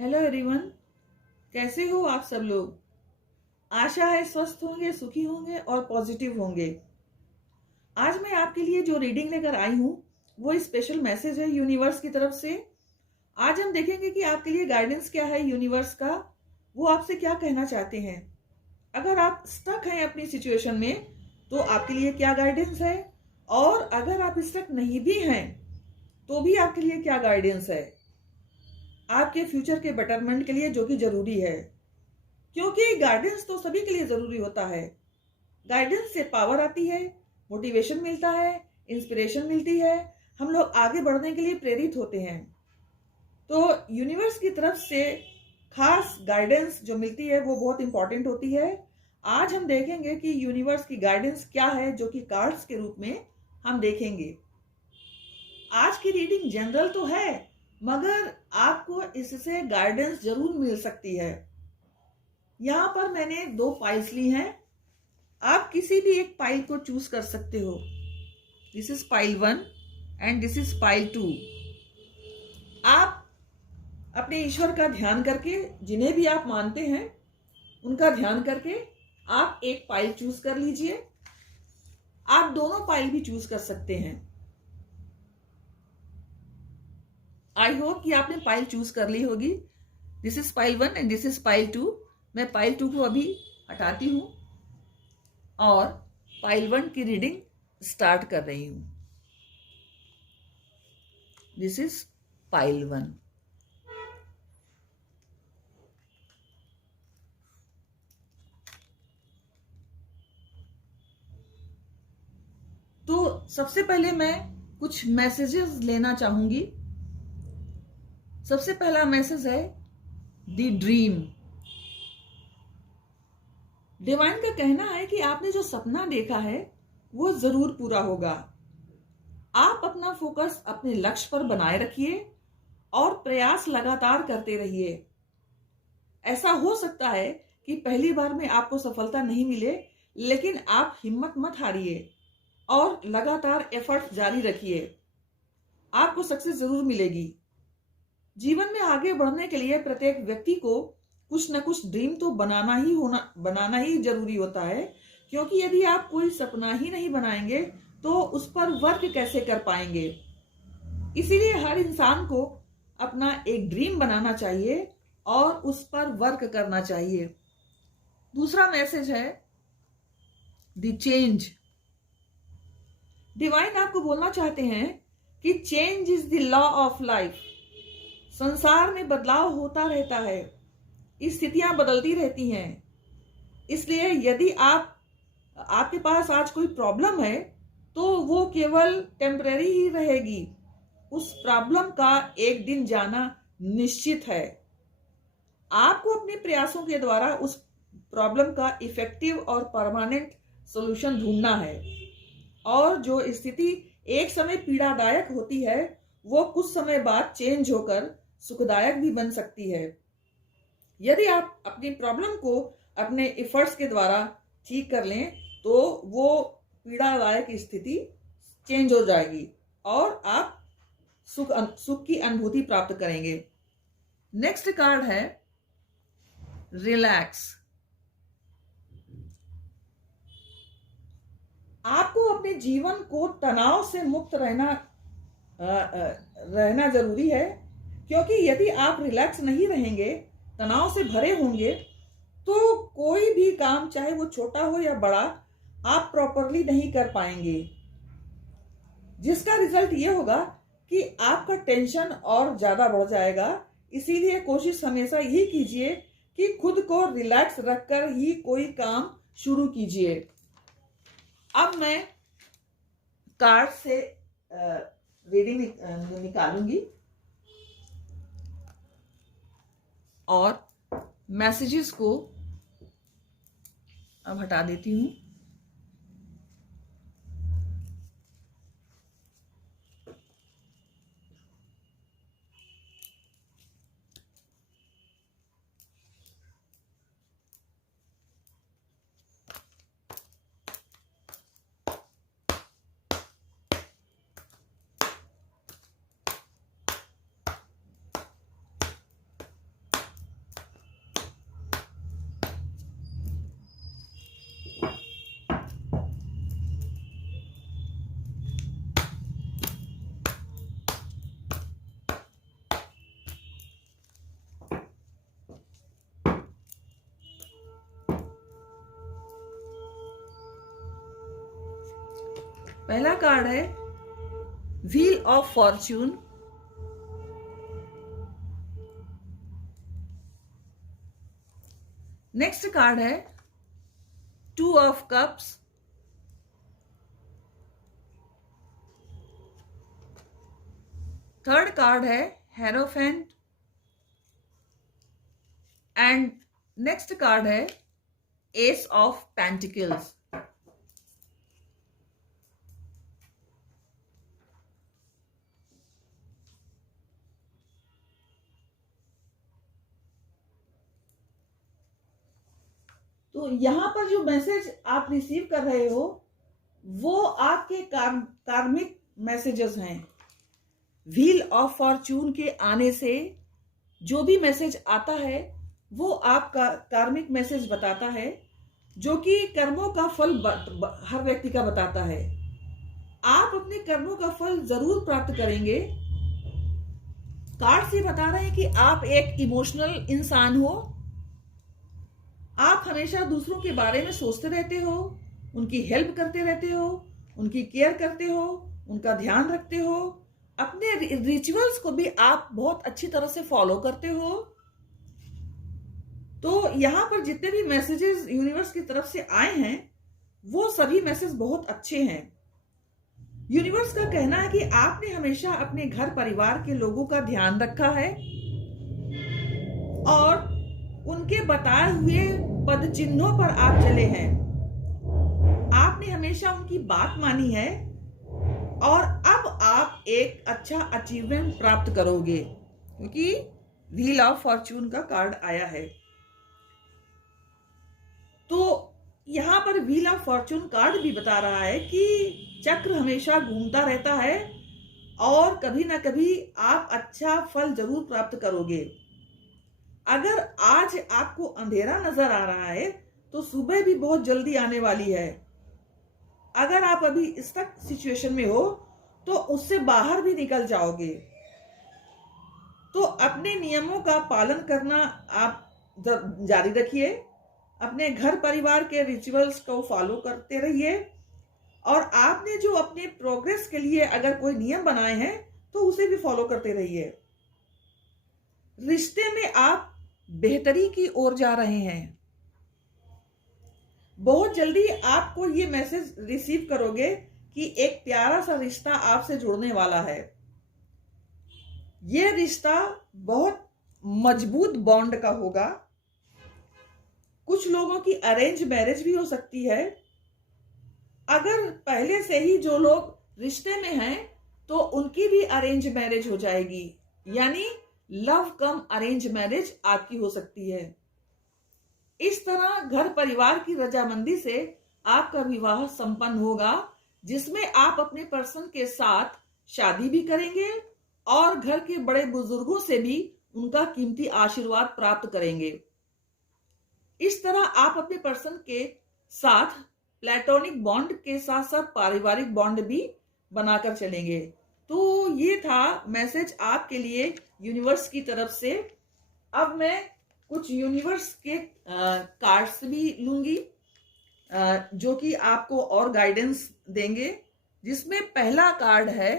Hello everyone. कैसे हो आप सब लोग। आशा है स्वस्थ होंगे, सुखी होंगे और पॉजिटिव होंगे। आज मैं आपके लिए जो रीडिंग लेकर आई हूँ वो स्पेशल मैसेज है यूनिवर्स की तरफ से। आज हम देखेंगे कि आपके लिए गाइडेंस क्या है यूनिवर्स का, वो आपसे क्या कहना चाहते हैं। अगर आप स्टक हैं अपनी सिचुएशन में तो आपके लिए क्या गाइडेंस है, और अगर आप स्टक नहीं भी हैं तो भी आपके लिए क्या गाइडेंस है आपके फ्यूचर के बेटरमेंट के लिए, जो कि जरूरी है। क्योंकि गाइडेंस तो सभी के लिए जरूरी होता है। गाइडेंस से पावर आती है, मोटिवेशन मिलता है, इंस्पिरेशन मिलती है, हम लोग आगे बढ़ने के लिए प्रेरित होते हैं। तो यूनिवर्स की तरफ से खास गाइडेंस जो मिलती है वो बहुत इंपॉर्टेंट होती है। आज हम देखेंगे कि यूनिवर्स की गाइडेंस क्या है, जो कि कार्ड्स के रूप में हम देखेंगे। आज की रीडिंग जनरल तो है, मगर आपको इससे गाइडेंस जरूर मिल सकती है। यहां पर मैंने 2 पाइल्स ली हैं। आप किसी भी एक पाइल को चूज कर सकते हो। This is pile 1 and this is pile 2। आप अपने ईश्वर का ध्यान करके, जिन्हें भी आप मानते हैं उनका ध्यान करके आप एक पाइल चूज कर लीजिए। आप दोनों पाइल भी चूज कर सकते हैं। आई होप कि आपने पाइल चूज कर ली होगी। This is pile 1 and this is pile 2। मैं पाइल 2 को अभी हटाती हूं और पाइल 1 की रीडिंग स्टार्ट कर रही हूं। This is pile 1। तो सबसे पहले मैं कुछ मैसेजेस लेना चाहूंगी। सबसे पहला मैसेज है द ड्रीम। डिवाइन का कहना है कि आपने जो सपना देखा है वो जरूर पूरा होगा। आप अपना फोकस अपने लक्ष्य पर बनाए रखिए और प्रयास लगातार करते रहिए। ऐसा हो सकता है कि पहली बार में आपको सफलता नहीं मिले, लेकिन आप हिम्मत मत हारिए और लगातार एफर्ट जारी रखिए। आपको सक्सेस जरूर मिलेगी। जीवन में आगे बढ़ने के लिए प्रत्येक व्यक्ति को कुछ न कुछ ड्रीम तो बनाना ही जरूरी होता है। क्योंकि यदि आप कोई सपना ही नहीं बनाएंगे तो उस पर वर्क कैसे कर पाएंगे। इसीलिए हर इंसान को अपना एक ड्रीम बनाना चाहिए और उस पर वर्क करना चाहिए। दूसरा मैसेज है द चेंज। डिवाइन आपको बोलना चाहते हैं कि change is the law of life. संसार में बदलाव होता रहता है, स्थितियां बदलती रहती हैं। इसलिए यदि आपके पास आज कोई प्रॉब्लम है तो वो केवल टेम्परेरी ही रहेगी। उस प्रॉब्लम का एक दिन जाना निश्चित है। आपको अपने प्रयासों के द्वारा उस प्रॉब्लम का इफेक्टिव और परमानेंट सॉल्यूशन ढूंढना है। और जो स्थिति एक समय पीड़ादायक होती है वो कुछ समय बाद चेंज होकर सुखदायक भी बन सकती है। यदि आप अपनी प्रॉब्लम को अपने एफर्ट्स के द्वारा ठीक कर लें तो वो पीड़ादायक स्थिति चेंज हो जाएगी और आप सुख की अनुभूति प्राप्त करेंगे। नेक्स्ट कार्ड है रिलैक्स। आपको अपने जीवन को तनाव से मुक्त रहना जरूरी है। क्योंकि यदि आप रिलैक्स नहीं रहेंगे, तनाव से भरे होंगे, तो कोई भी काम चाहे वो छोटा हो या बड़ा आप प्रॉपरली नहीं कर पाएंगे। जिसका रिजल्ट ये होगा कि आपका टेंशन और ज्यादा बढ़ जाएगा। इसीलिए कोशिश हमेशा यही कीजिए कि खुद को रिलैक्स रखकर ही कोई काम शुरू कीजिए। अब मैं कार्ड से रीडिंग निकालूंगी और मैसेजेस को अब हटा देती हूं। पहला कार्ड है wheel of fortune, next card है two of cups, third card है हेरोफेंट एंड नेक्स्ट कार्ड है एस ऑफ पेंटिकल्स। तो यहां पर जो मैसेज आप रिसीव कर रहे हो वो आपके कार्मिक मैसेजेस हैं। व्हील ऑफ फॉर्च्यून के आने से जो भी मैसेज आता है वो आपका कार्मिक मैसेज बताता है, जो कि कर्मों का फल हर व्यक्ति का बताता है। आप अपने कर्मों का फल जरूर प्राप्त करेंगे। कार्ड से बता रहे हैं कि आप एक इमोशनल इंसान हो, आप हमेशा दूसरों के बारे में सोचते रहते हो, उनकी हेल्प करते रहते हो, उनकी केयर करते हो, उनका ध्यान रखते हो, अपने रिचुअल्स को भी आप बहुत अच्छी तरह से फॉलो करते हो। तो यहां पर जितने भी मैसेजेस यूनिवर्स की तरफ से आए हैं वो सभी मैसेज बहुत अच्छे हैं। यूनिवर्स का कहना है कि आपने हमेशा अपने घर परिवार के लोगों का ध्यान रखा है और उनके बताए हुए पद चिन्हों पर आप चले हैं। आपने हमेशा उनकी बात मानी है और अब आप एक अच्छा अचीवमेंट प्राप्त करोगे, क्योंकि व्हील ऑफ फॉर्च्यून का कार्ड आया है। तो यहां पर व्हील ऑफ फॉर्च्यून कार्ड भी बता रहा है कि चक्र हमेशा घूमता रहता है और कभी ना कभी आप अच्छा फल जरूर प्राप्त करोगे। अगर आज आपको अंधेरा नजर आ रहा है तो सुबह भी बहुत जल्दी आने वाली है। अगर आप अभी इस तक सिचुएशन में हो तो उससे बाहर भी निकल जाओगे। तो अपने नियमों का पालन करना आप जारी रखिए, अपने घर परिवार के रिचुअल्स को फॉलो करते रहिए और आपने जो अपने प्रोग्रेस के लिए अगर कोई नियम बनाए हैं तो उसे भी फॉलो करते रहिए। रिश्ते में आप बेहतरी की ओर जा रहे हैं। बहुत जल्दी आपको ये मैसेज रिसीव करोगे कि एक प्यारा सा रिश्ता आपसे जुड़ने वाला है। ये रिश्ता बहुत मजबूत बॉन्ड का होगा। कुछ लोगों की अरेंज मैरिज भी हो सकती है। अगर पहले से ही जो लोग रिश्ते में हैं तो उनकी भी अरेंज मैरिज हो जाएगी, यानी लव कम अरेंज मैरिज आपकी हो सकती है। इस तरह घर परिवार की रजामंदी से आपका विवाह संपन्न होगा, जिसमें आप अपने पर्सन के साथ शादी भी करेंगे और घर के बड़े बुजुर्गों से भी उनका कीमती आशीर्वाद प्राप्त करेंगे। इस तरह आप अपने पर्सन के साथ प्लेटोनिक बॉन्ड के साथ साथ पारिवारिक बॉन्ड भी बनाकर चलेंगे। तो ये था मैसेज आपके लिए यूनिवर्स की तरफ से। अब मैं कुछ यूनिवर्स के कार्ड्स भी लूंगी जो कि आपको और गाइडेंस देंगे, जिसमें पहला कार्ड है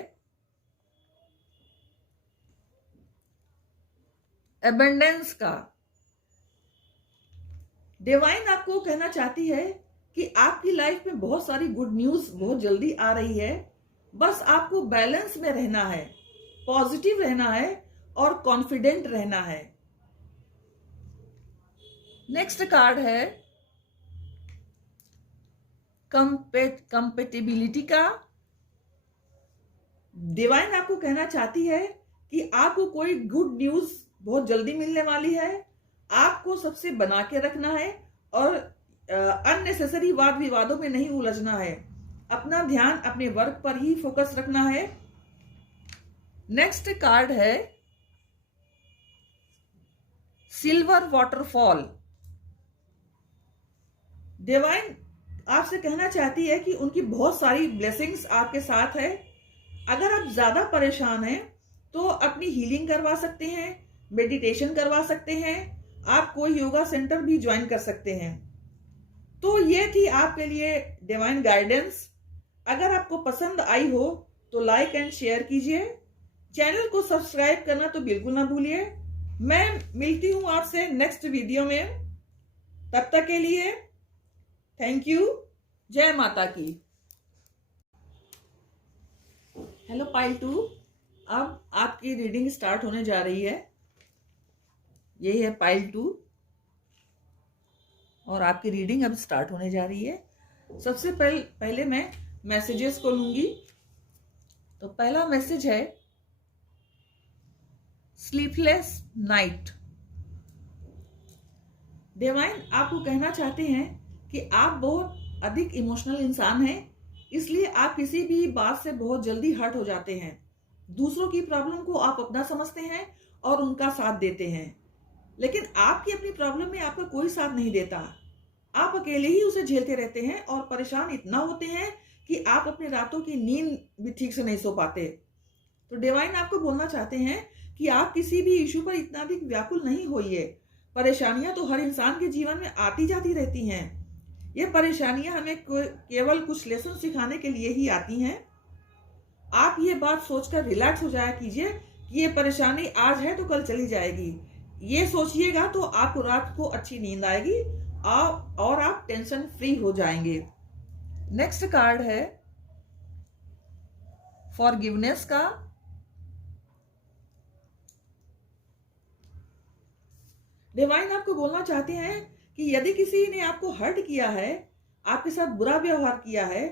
एबंडेंस का। डिवाइन आपको कहना चाहती है कि आपकी लाइफ में बहुत सारी गुड न्यूज बहुत जल्दी आ रही है। बस आपको बैलेंस में रहना है, पॉजिटिव रहना है और कॉन्फिडेंट रहना है। नेक्स्ट कार्ड है कंपेटिबिलिटी का। डिवाइन आपको कहना चाहती है कि आपको कोई गुड न्यूज बहुत जल्दी मिलने वाली है। आपको सबसे बना के रखना है और अननेसेसरी वाद विवादों में नहीं उलझना है। अपना ध्यान अपने वर्क पर ही फोकस रखना है। नेक्स्ट कार्ड है सिल्वर वाटरफॉल। डिवाइन आपसे कहना चाहती है कि उनकी बहुत सारी ब्लेसिंग्स आपके साथ है। अगर आप ज्यादा परेशान हैं तो अपनी हीलिंग करवा सकते हैं, मेडिटेशन करवा सकते हैं, आप कोई योगा सेंटर भी ज्वाइन कर सकते हैं। तो ये थी आपके लिए डिवाइन गाइडेंस। अगर आपको पसंद आई हो तो लाइक एंड शेयर कीजिए। चैनल को सब्सक्राइब करना तो बिल्कुल ना भूलिए। मैं मिलती हूं आपसे नेक्स्ट वीडियो में। तब तक के लिए थैंक यू। जय माता की। हेलो पाइल 2, अब आपकी रीडिंग स्टार्ट होने जा रही है। यही है पाइल 2 और आपकी रीडिंग अब स्टार्ट होने जा रही है। सबसे पहले मैं मैसेजेस को लूंगी। तो पहला मैसेज है स्लीपलेस नाइट। डिवाइन आपको कहना चाहते हैं कि आप बहुत अधिक इमोशनल इंसान हैं, इसलिए आप किसी भी बात से बहुत जल्दी हर्ट हो जाते हैं। दूसरों की प्रॉब्लम को आप अपना समझते हैं और उनका साथ देते हैं, लेकिन आपकी अपनी प्रॉब्लम में आपका कोई साथ नहीं देता। आप अकेले ही उसे झेलते रहते हैं और परेशान इतना होते हैं कि आप अपने रातों की नींद भी ठीक से नहीं सो पाते। तो डिवाइन आपको बोलना चाहते हैं कि आप किसी भी इशू पर इतना अधिक व्याकुल नहीं होइए। परेशानियां तो हर इंसान के जीवन में आती जाती रहती हैं। ये परेशानियां हमें केवल कुछ लेसन सिखाने के लिए ही आती हैं। आप ये बात सोचकर रिलैक्स हो जाया कीजिए कि ये परेशानी आज है तो कल चली जाएगी। ये सोचिएगा तो आपको रात को अच्छी नींद आएगी और आप टेंशन फ्री हो जाएंगे। नेक्स्ट कार्ड है फॉरगिवनेस का। डिवाइन आपको बोलना चाहते हैं कि यदि किसी ने आपको हर्ट किया है, आपके साथ बुरा व्यवहार किया है,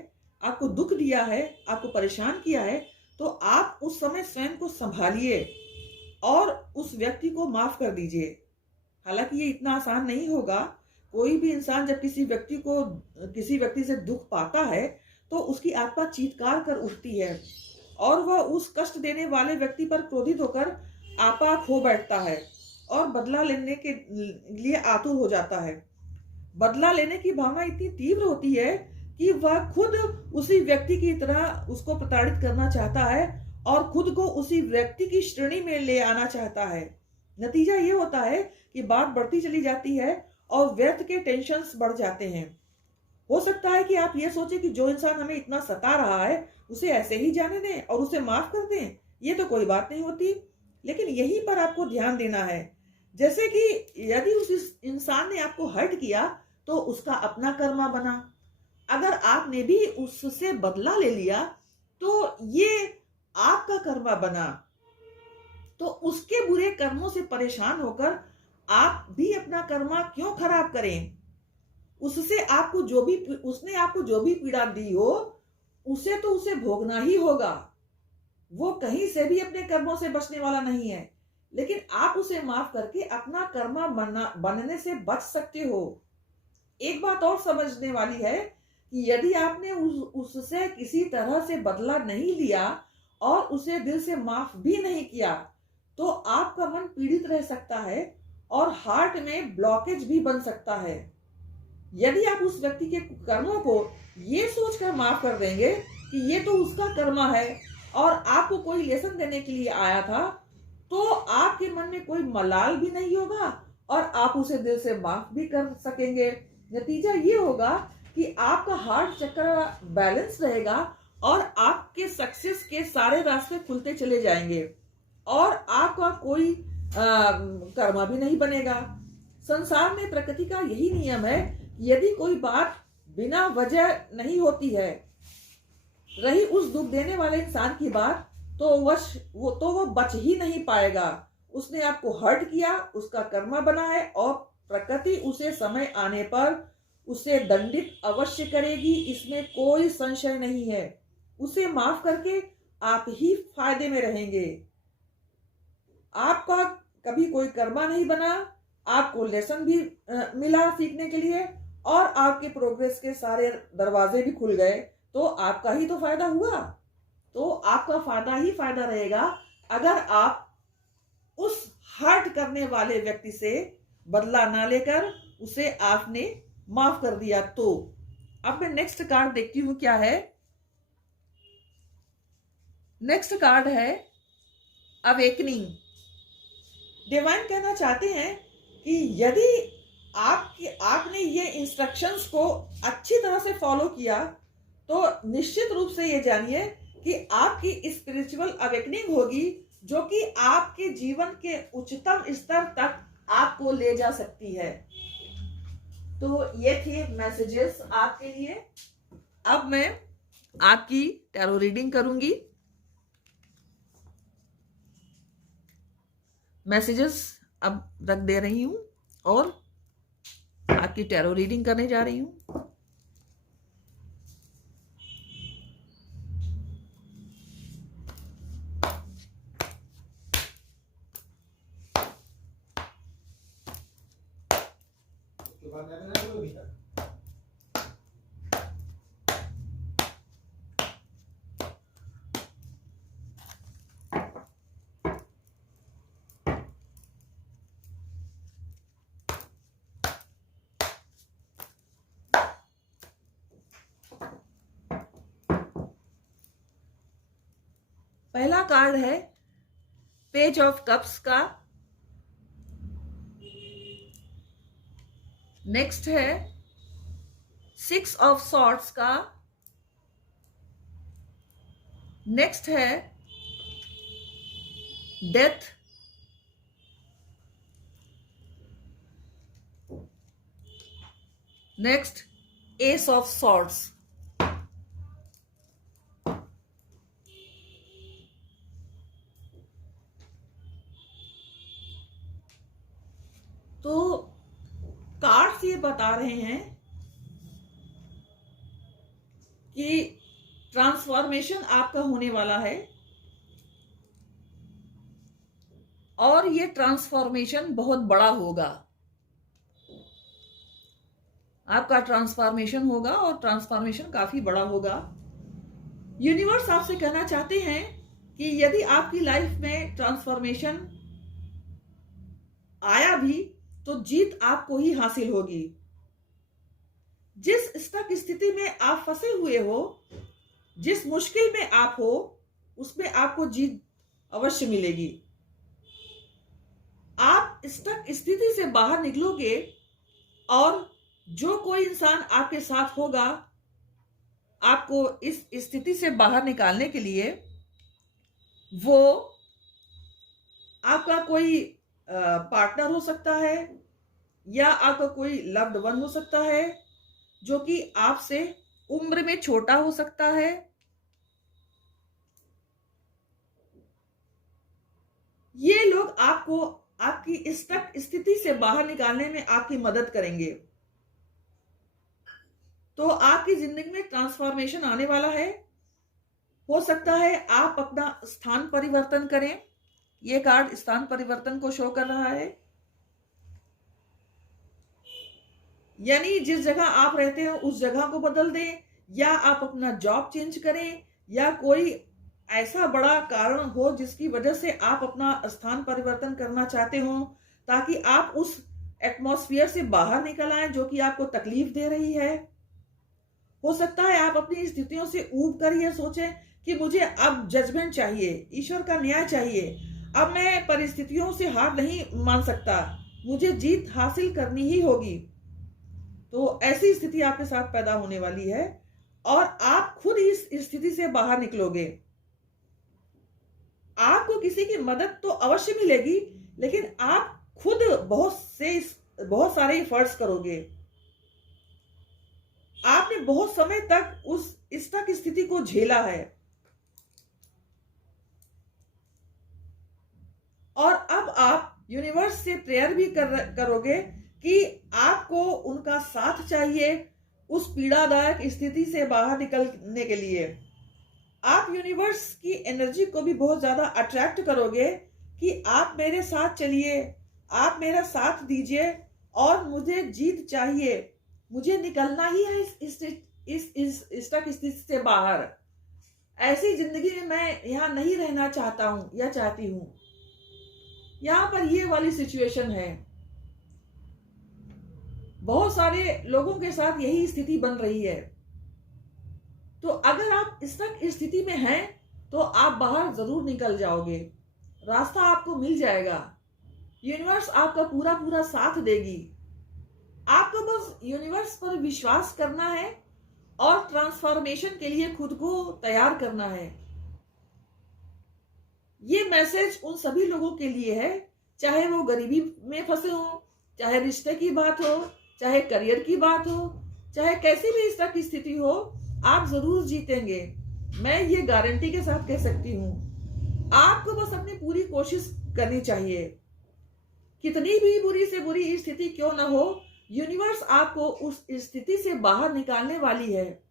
आपको दुख दिया है, आपको परेशान किया है, तो आप उस समय स्वयं को संभालिए और उस व्यक्ति को माफ कर दीजिए। हालांकि ये इतना आसान नहीं होगा। कोई भी इंसान जब किसी व्यक्ति से दुख पाता है तो उसकी आत्मा चीत्कार कर उठती है और वह उस कष्ट देने वाले व्यक्ति पर क्रोधित होकर आपा खो बैठता है और बदला लेने के लिए आतुर हो जाता है। बदला लेने की भावना इतनी तीव्र होती है कि वह खुद उसी व्यक्ति की तरह उसको प्रताड़ित करना चाहता है और खुद को उसी व्यक्ति की श्रेणी में ले आना चाहता है। नतीजा ये होता है कि बात बढ़ती चली जाती है और व्यर्थ के टेंशन्स बढ़ जाते हैं। हो सकता है कि आप ये सोचें कि जो इंसान हमें इतना सता रहा है उसे ऐसे ही जाने दें और उसे माफ कर दें। ये तो कोई बात नहीं होती, लेकिन यहीं पर आपको ध्यान देना है। जैसे कि यदि उस इंसान ने आपको हर्ट किया तो उसका अपना कर्मा बना। अगर आपने भी उससे बदला ले लिया तो ये आपका कर्मा बना। तो उसके बुरे कर्मों से परेशान होकर आप भी अपना कर्मा क्यों खराब करें? उसने आपको जो भी पीड़ा दी हो उसे भोगना ही होगा। वो कहीं से भी अपने कर्मों से बचने वाला नहीं है, लेकिन आप उसे माफ करके अपना कर्मा बनने से बच सकते हो। एक बात और समझने वाली है कि यदि आपने उससे किसी तरह से बदला नहीं लिया और उसे दिल से माफ भी नहीं किया तो आपका मन पीड़ित रह सकता है और हार्ट में ब्लॉकेज भी बन सकता है। यदि आप उस व्यक्ति के कर्मों को ये सोचकर माफ कर देंगे कि ये तो उसका कर्मा है और आपको कोई लेसन देने के लिए आया था, तो आपके मन में कोई मलाल भी नहीं होगा और आप उसे दिल से माफ भी कर सकेंगे। नतीजा ये होगा कि आपका हार्ट चक्र बैलेंस रहेगा और आपके सक्सेस के सारे रास्ते खुलते चले जाएंगे और आपका कोई कर्मा भी नहीं बनेगा। संसार में प्रकृति का यही नियम है, यदि कोई बात बिना वजह नहीं होती है, रही उस दुख देने वाले इंसान की बात, तो वो बच ही नहीं पाएगा। उसने आपको हर्ट किया, उसका कर्मा बना है और प्रकृति उसे समय आने पर उसे दंडित अवश्य करेगी, इसमें कोई संशय नहीं है। उसे माफ करके आप ही फायदे में रहेंगे। आपका कभी कोई कर्मा नहीं बना, आपको लेसन भी मिला सीखने के लिए और आपके प्रोग्रेस के सारे दरवाजे भी खुल गए, तो आपका ही तो फायदा हुआ। तो आपका फायदा ही फायदा रहेगा अगर आप उस हर्ट करने वाले व्यक्ति से बदला ना लेकर उसे आपने माफ कर दिया। तो अब मैं नेक्स्ट कार्ड देखती हूं क्या है। नेक्स्ट कार्ड है अवेकनिंग। डिवाइन कहना चाहते हैं कि यदि आपने ये इंस्ट्रक्शंस को अच्छी तरह से फॉलो किया तो निश्चित रूप से ये जानिए कि आपकी स्पिरिचुअल अवेकनिंग होगी, जो कि आपके जीवन के उच्चतम स्तर तक आपको ले जा सकती है। तो ये थे मैसेजेस आपके लिए। अब मैं आपकी टैरो रीडिंग करूंगी। मैसेजेस अब रख दे रही हूं और आपकी टैरो रीडिंग करने जा रही हूं। पहला कार्ड है पेज ऑफ कप्स का। नेक्स्ट है 6 ऑफ सॉर्ड्स का। नेक्स्ट है death. Next S of swords. तो कार्ड्स ये बता रहे हैं कि ट्रांसफॉर्मेशन आपका होने वाला है और ये ट्रांसफॉर्मेशन बहुत बड़ा होगा। आपका ट्रांसफॉर्मेशन होगा और ट्रांसफॉर्मेशन काफी बड़ा होगा। यूनिवर्स आपसे कहना चाहते हैं कि यदि आपकी लाइफ में ट्रांसफॉर्मेशन आया भी तो जीत आपको ही हासिल होगी। जिस स्टक स्थिति में आप फंसे हुए हो, जिस मुश्किल में आप हो, उसमें आपको जीत अवश्य मिलेगी। आप स्टक स्थिति से बाहर निकलोगे और जो कोई इंसान आपके साथ होगा आपको इस स्थिति से बाहर निकालने के लिए, वो आपका कोई पार्टनर हो सकता है या आपका कोई लव्ड वन हो सकता है, जो कि आपसे उम्र में छोटा हो सकता है। ये लोग आपको आपकी स्टक स्थिति से बाहर निकालने में आपकी मदद करेंगे। तो आपकी जिंदगी में ट्रांसफॉर्मेशन आने वाला है। हो सकता है आप अपना स्थान परिवर्तन करें। ये कार्ड स्थान परिवर्तन को शो कर रहा है, यानी जिस जगह आप रहते हो उस जगह को बदल दें, या आप अपना जॉब चेंज करें, या कोई ऐसा बड़ा कारण हो जिसकी वजह से आप अपना स्थान परिवर्तन करना चाहते हो, ताकि आप उस एटमॉस्फेयर से बाहर निकल आए जो कि आपको तकलीफ दे रही है। हो सकता है आप अपनी स्थितियों से ऊब कर ये सोचें कि मुझे अब जजमेंट चाहिए, ईश्वर का न्याय चाहिए, अब मैं परिस्थितियों से हार नहीं मान सकता, मुझे जीत हासिल करनी ही होगी। तो ऐसी स्थिति आपके साथ पैदा होने वाली है और आप खुद इस स्थिति से बाहर निकलोगे। आपको किसी की मदद तो अवश्य मिलेगी, लेकिन आप खुद बहुत सारे एफर्ट्स करोगे। आपने बहुत समय तक उस स्टक स्थिति को झेला है और अब आप यूनिवर्स से प्रेयर भी करोगे कि आपको उनका साथ चाहिए उस पीड़ादायक स्थिति से बाहर निकलने के लिए। आप यूनिवर्स की एनर्जी को भी बहुत ज्यादा अट्रैक्ट करोगे कि आप मेरे साथ चलिए, आप मेरा साथ दीजिए और मुझे जीत चाहिए, मुझे निकलना ही है इस स्टक स्थिति से बाहर। ऐसी जिंदगी में मैं यहां नहीं रहना चाहता हूं या चाहती हूं। यहां पर ये वाली सिचुएशन है। बहुत सारे लोगों के साथ यही स्थिति बन रही है। तो अगर आप स्टक स्थिति में हैं तो आप बाहर जरूर निकल जाओगे, रास्ता आपको मिल जाएगा, यूनिवर्स आपका पूरा पूरा साथ देगी। आपको बस यूनिवर्स पर विश्वास करना है और ट्रांसफॉर्मेशन के लिए खुद को तैयार करना है। ये मैसेज उन सभी लोगों के लिए है, चाहे वो गरीबी में फंसे हो, चाहे रिश्ते की बात हो, चाहे करियर की बात हो, चाहे कैसी भी इस तरह की स्थिति हो, आप जरूर जीतेंगे। मैं ये गारंटी के साथ कह सकती हूँ। आपको बस अपनी पूरी कोशिश करनी चाहिए। कितनी भी बुरी से बुरी स्थिति क्यों ना हो, यूनिवर्स आपको उस स्थिति से बाहर निकालने वाली है।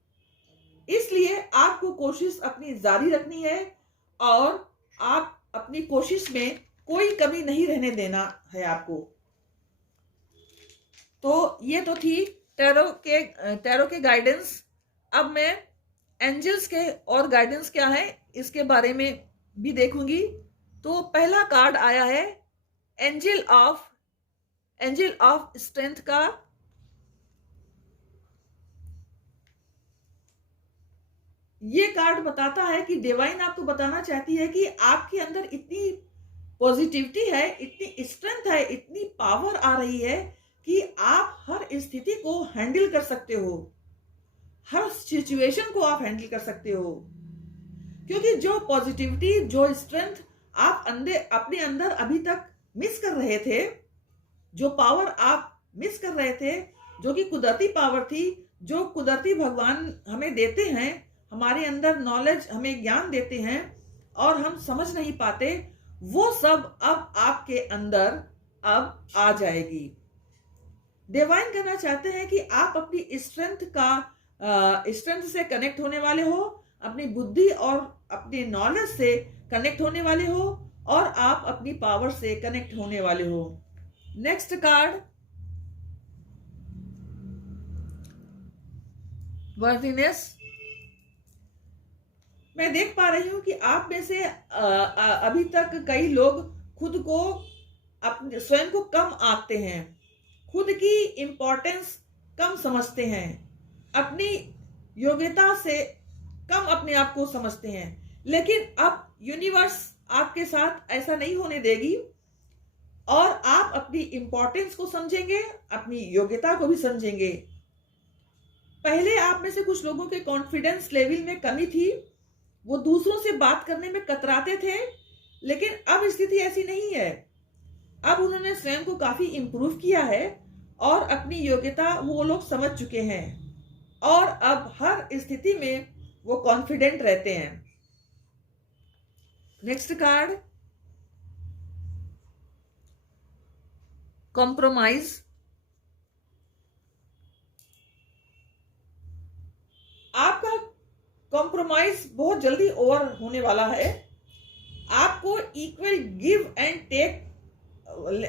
इसलिए आपको कोशिश अपनी जारी रखनी है और आप अपनी कोशिश में कोई कमी नहीं रहने देना है आपको। तो ये तो थी टैरो के गाइडेंस। अब मैं एंजल्स के और गाइडेंस क्या है इसके बारे में भी देखूंगी। तो पहला कार्ड आया है एंजल ऑफ स्ट्रेंथ का। ये कार्ड बताता है कि डिवाइन आपको बताना चाहती है कि आपके अंदर इतनी पॉजिटिविटी है, इतनी स्ट्रेंथ है, इतनी पावर आ रही है कि आप हर स्थिति को हैंडल कर सकते हो, हर सिचुएशन को आप हैंडल कर सकते हो। क्योंकि जो पॉजिटिविटी, जो स्ट्रेंथ आप अपने अंदर अभी तक मिस कर रहे थे, जो पावर आप मिस कर रहे थे, जो कि कुदरती पावर थी, जो कुदरती भगवान हमें देते हैं, हमारे अंदर नॉलेज, हमें ज्ञान देते हैं और हम समझ नहीं पाते, वो सब अब आपके अंदर अब आ जाएगी। डिवाइन कहना चाहते हैं कि आप अपनी स्ट्रेंथ से कनेक्ट होने वाले हो, अपनी बुद्धि और अपनी नॉलेज से कनेक्ट होने वाले हो और आप अपनी पावर से कनेक्ट होने वाले हो। Next card worthiness. मैं देख पा रही हूं कि आप में से अभी तक कई लोग खुद को अपने स्वयं को कम आंकते हैं, खुद की इंपॉर्टेंस कम समझते हैं, अपनी योग्यता से कम अपने आप को समझते हैं। लेकिन अब यूनिवर्स आपके साथ ऐसा नहीं होने देगी और आप अपनी इंपॉर्टेंस को समझेंगे, अपनी योग्यता को भी समझेंगे। पहले आप में से कुछ लोगों के कॉन्फिडेंस लेवल में कमी थी, वो दूसरों से बात करने में कतराते थे, लेकिन अब स्थिति ऐसी नहीं है। अब उन्होंने स्वयं को काफी इंप्रूव किया है और अपनी योग्यता वो लोग समझ चुके हैं और अब हर स्थिति में वो कॉन्फिडेंट रहते हैं। Next card compromise. आपका कॉम्प्रोमाइज बहुत जल्दी ओवर होने वाला है। आपको इक्वल गिव एंड टेक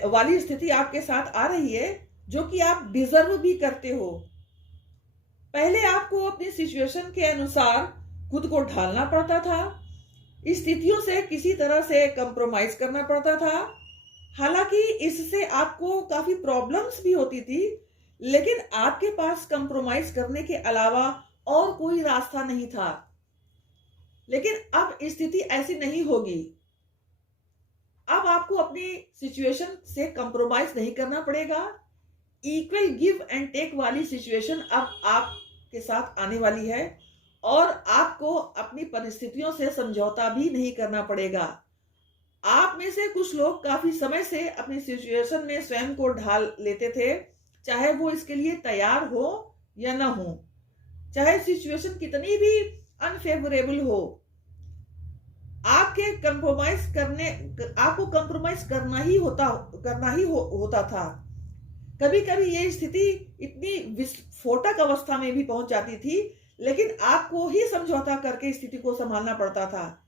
वाली स्थिति आपके साथ आ रही है, जो कि आप डिजर्व भी करते हो। पहले आपको अपनी सिचुएशन के अनुसार खुद को ढालना पड़ता था, स्थितियों से किसी तरह से कंप्रोमाइज करना पड़ता था। हालांकि इससे आपको काफी प्रॉब्लम्स भी होती थी, लेकिन आपके पास कंप्रोमाइज करने के अलावा और कोई रास्ता नहीं था। लेकिन अब स्थिति ऐसी नहीं होगी। अब आपको अपनी सिचुएशन से कंप्रोमाइज नहीं करना पड़ेगा। इक्वल गिव एंड टेक वाली सिचुएशन अब आपके साथ आने वाली है और आपको अपनी परिस्थितियों से समझौता भी नहीं करना पड़ेगा। आप में से कुछ लोग काफी समय से अपनी सिचुएशन में स्वयं को ढाल लेते थे, चाहे वो इसके लिए तैयार हो या ना हो, चाहे सिचुएशन कितनी भी अनफेवरेबल हो। आपको कंप्रोमाइज करना ही होता था। कभी कभी ये स्थिति इतनी विस्फोटक अवस्था में भी पहुंच जाती थी, लेकिन आपको ही समझौता करके स्थिति को संभालना पड़ता था।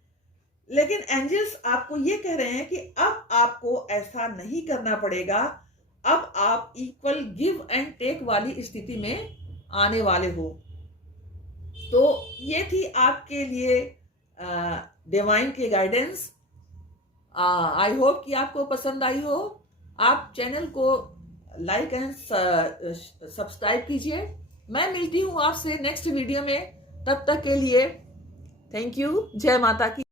लेकिन एंजल्स आपको ये कह रहे हैं कि अब आपको ऐसा नहीं करना पड़ेगा। अब आप इक्वल गिव एंड टेक वाली स्थिति में आने वाले हो। तो ये थी आपके लिए डिवाइन के गाइडेंस। आई होप कि आपको पसंद आई हो। आप चैनल को लाइक एंड सब्सक्राइब कीजिए। मैं मिलती हूँ आपसे नेक्स्ट वीडियो में। तब तक के लिए थैंक यू। जय माता की।